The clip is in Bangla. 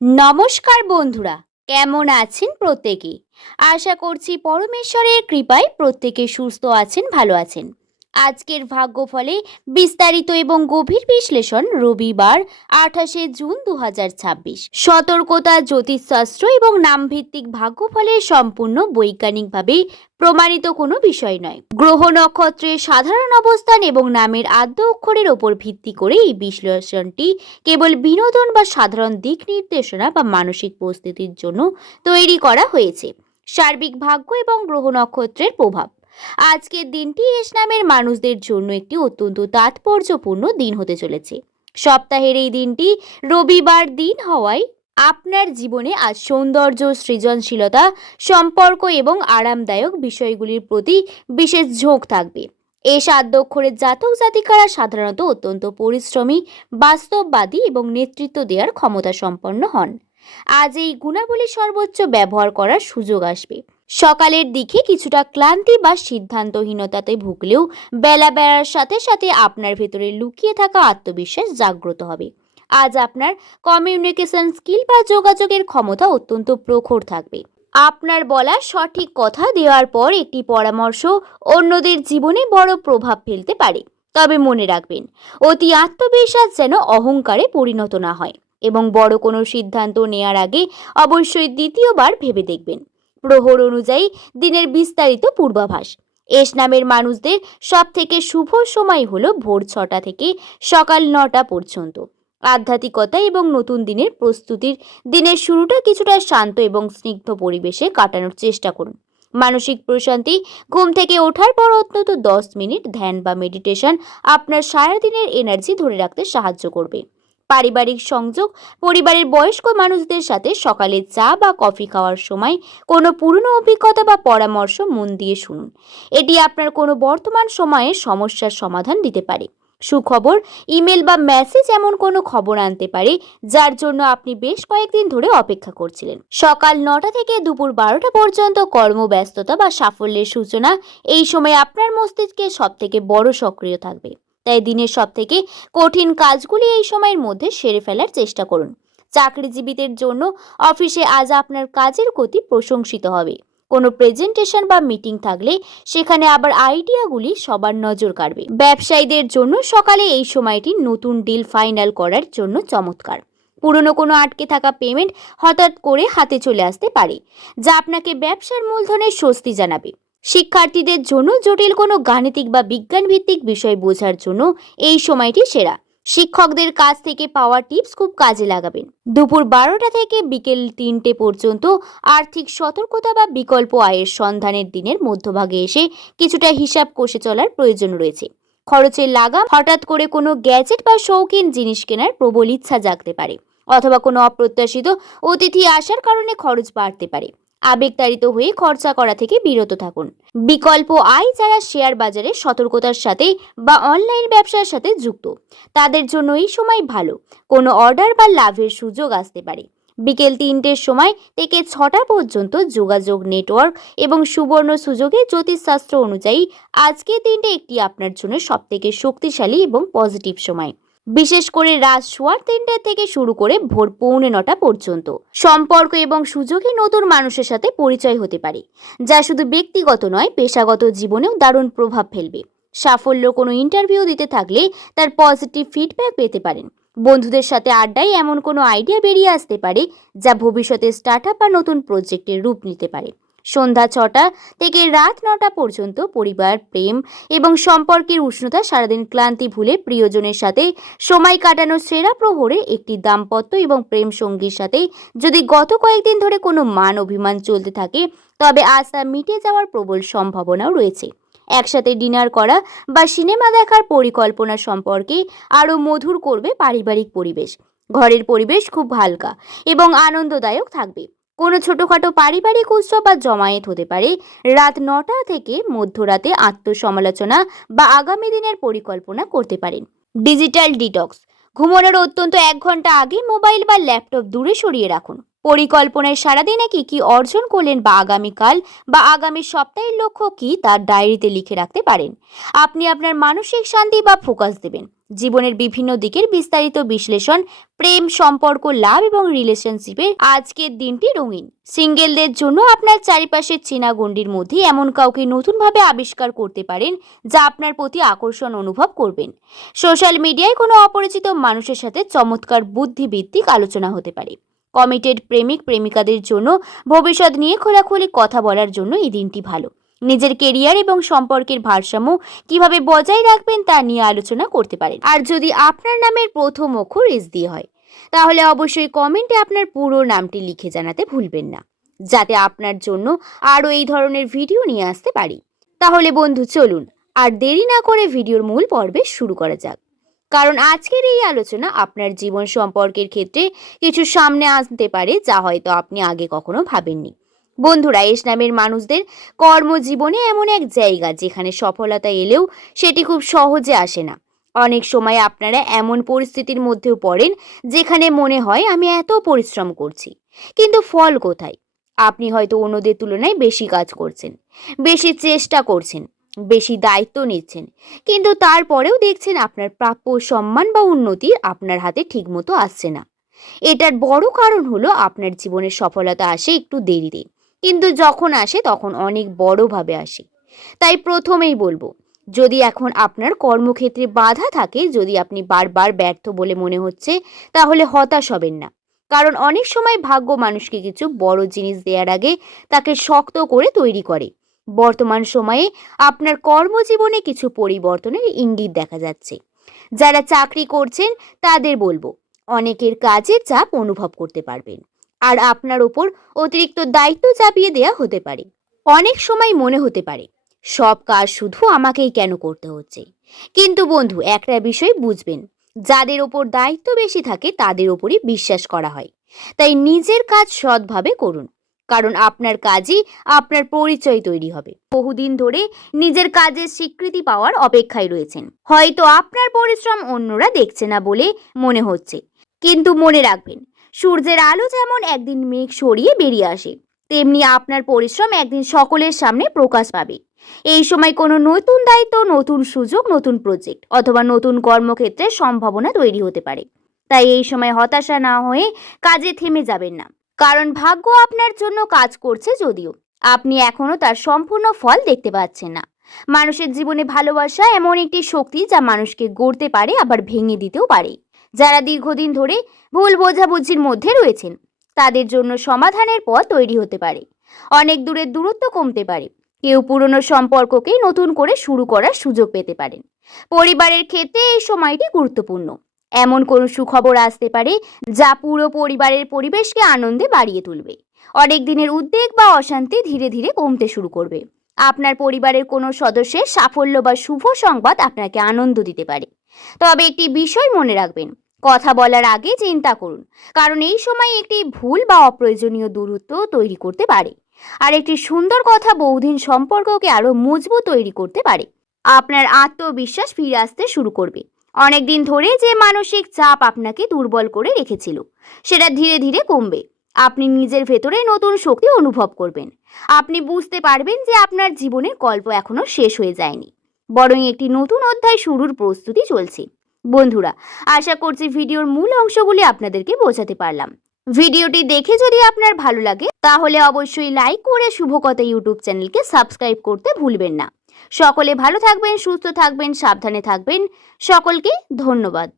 নমস্কার বন্ধুরা, কেমন আছেন প্রত্যেকে? আশা করছি পরমেশ্বরের কৃপায় প্রত্যেকে সুস্থ আছেন, ভালো আছেন। আজকের ভাগ্যফলে বিস্তারিত এবং গভীর বিশ্লেষণ রবিবার 28শে জুন 2026। সতর্কতা, জ্যোতিষশাস্ত্র এবং নামভিত্তিক ভাগ্যফলের সম্পূর্ণ বৈজ্ঞানিকভাবে প্রমাণিত কোনো বিষয় নয়। গ্রহ নক্ষত্রের সাধারণ অবস্থান এবং নামের আদ্য অক্ষরের ওপর ভিত্তি করে এই বিশ্লেষণটি কেবল বিনোদন বা সাধারণ দিক নির্দেশনা বা মানসিক পরিস্থিতির জন্য তৈরি করা হয়েছে। সার্বিক ভাগ্য এবং গ্রহ নক্ষত্রের প্রভাব। আজকের দিনটি এস নামের মানুষদের জন্য একটি অত্যন্ত তাৎপর্যপূর্ণ দিন হতে চলেছে। সপ্তাহের এই দিনটি রবিবার দিন হওয়ায় আপনার জীবনে আজ সৌন্দর্য, সৃজনশীলতা, সম্পর্ক এবং আরামদায়ক বিষয়গুলির প্রতি বিশেষ ঝোঁক থাকবে। এই সাত অক্ষরের জাতক জাতিকারা সাধারণত অত্যন্ত পরিশ্রমী, বাস্তববাদী এবং নেতৃত্ব দেওয়ার ক্ষমতা সম্পন্ন হন। আজ এই গুণাবলী সর্বোচ্চ ব্যবহার করার সুযোগ আসবে। সকালের দিকে কিছুটা ক্লান্তি বা সিদ্ধান্তহীনতাতে ভুগলেও বেলা বেড়ার সাথে সাথে আপনার ভেতরে লুকিয়ে থাকা আত্মবিশ্বাস জাগ্রত হবে। আজ আপনার কমিউনিকেশন স্কিল বা যোগাযোগের ক্ষমতা অত্যন্ত প্রখর থাকবে। আপনার বলা সঠিক কথা দেওয়ার পর একটি পরামর্শ অন্যদের জীবনে বড় প্রভাব ফেলতে পারে। তবে মনে রাখবেন, অতি আত্মবিশ্বাস যেন অহংকারে পরিণত না হয় এবং বড় কোনো সিদ্ধান্ত নেয়ার আগে অবশ্যই দ্বিতীয়বার ভেবে দেখবেন। প্রহর অনুযায়ী দিনের বিস্তারিত পূর্বাভাস। এস নামের মানুষদের সব থেকে শুভ সময় হলো ভোর 6টা থেকে সকাল 9টা পর্যন্ত। আধ্যাত্মিকতা এবং নতুন দিনের প্রস্তুতির দিনের শুরুটা কিছুটা শান্ত এবং স্নিগ্ধ পরিবেশে কাটানোর চেষ্টা করুন। মানসিক প্রশান্তি। ঘুম থেকে ওঠার পর অন্তত 10 মিনিট ধ্যান বা মেডিটেশন আপনার সারাদিনের এনার্জি ধরে রাখতে সাহায্য করবে। পারিবারিক সংযোগ। পরিবারের বয়স্ক মানুষদের সাথে সকালে চা বা কফি খাওয়ার সময় কোনো পুরনো অভিজ্ঞতা বা পরামর্শ মন দিয়ে শুনুন। এটি আপনার কোনো বর্তমান সময়ে সমস্যার সমাধান দিতে পারে। সুখবর। ইমেল বা মেসেজ এমন কোনো খবর আনতে পারে যার জন্য আপনি বেশ কয়েকদিন ধরে অপেক্ষা করছিলেন। সকাল 9টা থেকে দুপুর 12টা পর্যন্ত কর্মব্যস্ততা বা সাফল্যের সূচনা। এই সময় আপনার মস্তিষ্কে সব থেকে বড় সক্রিয় থাকবে, তাই দিনের সব থেকে কঠিন কাজগুলি এই সময়ের মধ্যে সেরে ফেলার চেষ্টা করুন। চাকরিজীবীদের জন্য অফিসে আজ আপনার কাজের গতি প্রশংসিত হবে। কোনো প্রেজেন্টেশন বা মিটিং থাকলে সেখানে আবার আইডিয়াগুলি সবার নজর কাড়বে। ব্যবসায়ীদের জন্য সকালে এই সময়টি নতুন ডিল ফাইনাল করার জন্য চমৎকার। পুরনো কোনো আটকে থাকা পেমেন্ট হঠাৎ করে হাতে চলে আসতে পারে, যা আপনাকে ব্যবসার মূলধনের স্বস্তি জানাবে। শিক্ষার্থীদের জন্য জটিল কোনো গাণিতিক বা বিজ্ঞান ভিত্তিক বিষয় বোঝার জন্য এই সময়টি সেরা। শিক্ষকদের কাছ থেকে পাওয়া টিপস খুব কাজে লাগাবেন। দুপুর 12টা থেকে বিকেল 3টে পর্যন্ত আর্থিক সতর্কতা বা বিকল্প আয়ের সন্ধানের দিনের মধ্যভাগে এসে কিছুটা হিসাব কষে চলার প্রয়োজন রয়েছে। খরচের লাগাম। হঠাৎ করে কোনো গ্যাজেট বা শৌখিন জিনিস কেনার প্রবল ইচ্ছা জাগতে পারে, অথবা কোনো অপ্রত্যাশিত অতিথি আসার কারণে খরচ বাড়তে পারে। আবেগতাড়িত হয়ে খরচা করা থেকে বিরত থাকুন। বিকল্প আয়। যারা শেয়ার বাজারে সতর্কতার সাথে বা অনলাইন ব্যবসার সাথে যুক্ত, তাদের জন্য এই সময় ভালো। কোনো অর্ডার বা লাভের সুযোগ আসতে পারে। বিকেল 3টের সময় থেকে 6টা পর্যন্ত যোগাযোগ, নেটওয়ার্ক এবং সুবর্ণ সুযোগে জ্যোতিষশাস্ত্র অনুযায়ী আজকের দিনটি একটি আপনার জন্য সবথেকে শক্তিশালী এবং পজিটিভ সময়। বিশেষ করে রাত 3:15 থেকে শুরু করে ভোর 8:45 পর্যন্ত সম্পর্ক এবং সুযোগে নতুন মানুষের সাথে পরিচয় হতে পারে, যা শুধু ব্যক্তিগত নয়, পেশাগত জীবনেও দারুণ প্রভাব ফেলবে। সাফল্য। কোনো ইন্টারভিউ দিতে থাকলে তার পজিটিভ ফিডব্যাক পেতে পারেন। বন্ধুদের সাথে আড্ডায় এমন কোনো আইডিয়া বেরিয়ে আসতে পারে যা ভবিষ্যতে স্টার্টআপ বা নতুন প্রজেক্টের রূপ নিতে পারে। সন্ধ্যা 6টা থেকে রাত 9টা পর্যন্ত পরিবার, প্রেম এবং সম্পর্কের উষ্ণতা। সারাদিন ক্লান্তি ভুলে প্রিয়জনের সাথে সময় কাটানোর সেরা প্রহরে একটি দাম্পত্য এবং প্রেম সঙ্গীর সাথে যদি গত কয়েকদিন ধরে কোনো মান অভিমান চলতে থাকে, তবে আজ তা মিটে যাওয়ার প্রবল সম্ভাবনাও রয়েছে। একসাথে ডিনার করা বা সিনেমা দেখার পরিকল্পনা সম্পর্কে আরও মধুর করবে পারিবারিক পরিবেশ। ঘরের পরিবেশ খুব হালকা এবং আনন্দদায়ক থাকবে। কোনো ছোটখাটো পারিবারিক উৎসব বা জমায়েত হতে পারে। রাত 9টা থেকে মধ্যরাতে আত্মসমালোচনা বা আগামী দিনের পরিকল্পনা করতে পারেন। Digital detox. ঘুমানোর অত্যন্ত 1 ঘন্টা আগে মোবাইল বা ল্যাপটপ দূরে সরিয়ে রাখুন। পরিকল্পনায় সারাদিনে কি অর্জন করলেন বা আগামীকাল বা আগামী সপ্তাহের লক্ষ্য কি তার ডায়েরিতে লিখে রাখতে পারেন। আপনি আপনার মানসিক শান্তি বা ফোকাস দেবেন। জীবনের বিভিন্ন দিকের বিস্তারিত বিশ্লেষণ, প্রেম, সম্পর্ক, লাভ এবং রিলেশনশিপের আজকের দিনটি রঙিন। সিঙ্গেলদের জন্য আপনার চারিপাশের চেনা গণ্ডির মধ্যে এমন কাউকে নতুনভাবে আবিষ্কার করতে পারেন যা আপনার প্রতি আকর্ষণ অনুভব করবেন। সোশ্যাল মিডিয়ায় কোনো অপরিচিত মানুষের সাথে চমৎকার বুদ্ধিভিত্তিক আলোচনা হতে পারে। কমিটেড প্রেমিক প্রেমিকাদের জন্য ভবিষ্যৎ নিয়ে খোলাখুলি কথা বলার জন্য এই দিনটি ভালো। নিজের কেরিয়ার এবং সম্পর্কের ভারসাম্য কিভাবে বজায় রাখবেন তা নিয়ে আলোচনা করতে পারেন। আর যদি আপনার নামের প্রথম অক্ষর এস দিয়ে হয়, তাহলে অবশ্যই কমেন্টে আপনার পুরো নামটি লিখে জানাতে ভুলবেন না, যাতে আপনার জন্য আরও এই ধরনের ভিডিও নিয়ে আসতে পারি। তাহলে বন্ধু চলুন আর দেরি না করে ভিডিওর মূল পর্বে শুরু করা যাক, কারণ আজকের এই আলোচনা আপনার জীবন সম্পর্কের ক্ষেত্রে কিছু সামনে আসতে পারে যা হয়তো আপনি আগে কখনো ভাবেননি। বন্ধুরা, এস নামের মানুষদের কর্মজীবনে এমন এক জায়গা যেখানে সফলতা এলেও সেটি খুব সহজে আসে না। অনেক সময় আপনারা এমন পরিস্থিতির মধ্যেও পড়েন যেখানে মনে হয় আমি এত পরিশ্রম করছি, কিন্তু ফল কোথায়? আপনি হয়তো অন্যদের তুলনায় বেশি কাজ করছেন, বেশি চেষ্টা করছেন, বেশি দায়িত্ব নিচ্ছেন, কিন্তু তারপরেও দেখছেন আপনার প্রাপ্য সম্মান বা উন্নতি আপনার হাতে ঠিকমতো আসছে না। এটার বড় কারণ হলো আপনার জীবনের সফলতা আসে একটু দেরিতে, কিন্তু যখন আসে তখন অনেক বড়ভাবে আসে। তাই প্রথমেই বলবো, যদি এখন আপনার কর্মক্ষেত্রে বাধা থাকে, যদি আপনি বারবার ব্যর্থ বলে মনে হচ্ছে, তাহলে হতাশ হবেন না। কারণ অনেক সময় ভাগ্য মানুষকে কিছু বড় জিনিস দেওয়ার আগে তাকে শক্ত করে তৈরি করে। বর্তমান সময়ে আপনার কর্মজীবনে কিছু পরিবর্তনের ইঙ্গিত দেখা যাচ্ছে। যারা চাকরি করছেন তাদের বলবো, অনেকের কাজের চাপ অনুভব করতে পারবেন, আর আপনার ওপর অতিরিক্ত দায়িত্ব চাপিয়ে দেয়া হতে পারে। অনেক সময় মনে হতে পারে সব কাজ শুধু আমাকেই কেন করতে হচ্ছে। কিন্তু বন্ধু, একটা বিষয় বুঝবেন, যাদের ওপর দায়িত্ব বেশি থাকে তাদের ওপরই বিশ্বাস করা হয়। তাই নিজের কাজ সৎভাবে করুন, কারণ আপনার কাজই আপনার পরিচয় তৈরি হবে। বহুদিন ধরে নিজের কাজের স্বীকৃতি পাওয়ার অপেক্ষায় রয়েছেন। হয়তো আপনার পরিশ্রম অন্যরা দেখছে না বলে মনে হচ্ছে, কিন্তু মনে রাখবেন, সূর্যের আলো যেমন একদিন মেঘ সরিয়ে বেরিয়ে আসে, তেমনি আপনার পরিশ্রম একদিন সকলের সামনে প্রকাশ পাবে। এই সময় কোনো নতুন দায়িত্ব, নতুন সুযোগ, নতুন প্রজেক্ট অথবা নতুন কর্মক্ষেত্রের সম্ভাবনা তৈরি হতে পারে। তাই এই সময় হতাশা না হয়ে কাজে থেমে যাবেন না, কারণ ভাগ্য আপনার জন্য কাজ করছে, যদিও আপনি এখনো তার সম্পূর্ণ ফল দেখতে পাচ্ছেন না। মানুষের জীবনে ভালোবাসা এমন একটি শক্তি যা মানুষকে গড়তে পারে, আবার ভেঙে দিতেও পারে। যারা দীর্ঘদিন ধরে ভুল বোঝাবুঝির মধ্যে রয়েছেন, তাদের জন্য সমাধানের পথ তৈরি হতে পারে। অনেক দূরের দূরত্ব কমতে পারে, কেউ পুরনো সম্পর্ককে নতুন করে শুরু করার সুযোগ পেতে পারেন। পরিবারের ক্ষেত্রে এই সময়টি গুরুত্বপূর্ণ। এমন কোনো সুখবর আসতে পারে যা পুরো পরিবারের পরিবেশকে আনন্দে বাড়িয়ে তুলবে। অনেক দিনের উদ্বেগ বা অশান্তি ধীরে ধীরে কমতে শুরু করবে। আপনার পরিবারের কোনো সদস্যের সাফল্য বা শুভ সংবাদ আপনাকে আনন্দ দিতে পারে। তবে একটি বিষয় মনে রাখবেন, কথা বলার আগে চিন্তা করুন, কারণ এই সময় একটি ভুল বা অপ্রয়োজনীয় দূরত্ব তৈরি করতে পারে। আর একটি সুন্দর কথা বহুদিন সম্পর্ককে আরো মজবুত তৈরি করতে পারে। আপনার আত্মবিশ্বাস ফিরে আসতে শুরু করবে। অনেকদিন ধরে যে মানসিক চাপ আপনাকে দুর্বল করে রেখেছিল, সেটা ধীরে ধীরে কমবে। আপনি নিজের ভেতরে নতুন শক্তি অনুভব করবেন। আপনি বুঝতে পারবেন যে আপনার জীবনের গল্প এখনো শেষ হয়ে যায়নি, বরং একটি নতুন অধ্যায় শুরুর প্রস্তুতি চলছে। বন্ধুরা, আশা করছি ভিডিওর মূল অংশগুলি আপনাদেরকে বোঝাতে পারলাম। ভিডিওটি দেখে যদি আপনার ভালো লাগে, তাহলে অবশ্যই লাইক করে শুভকথা ইউটিউব চ্যানেলকে সাবস্ক্রাইব করতে ভুলবেন না। সকলে ভালো থাকবেন, সুস্থ থাকবেন, সাবধানে থাকবেন। সকলকে ধন্যবাদ।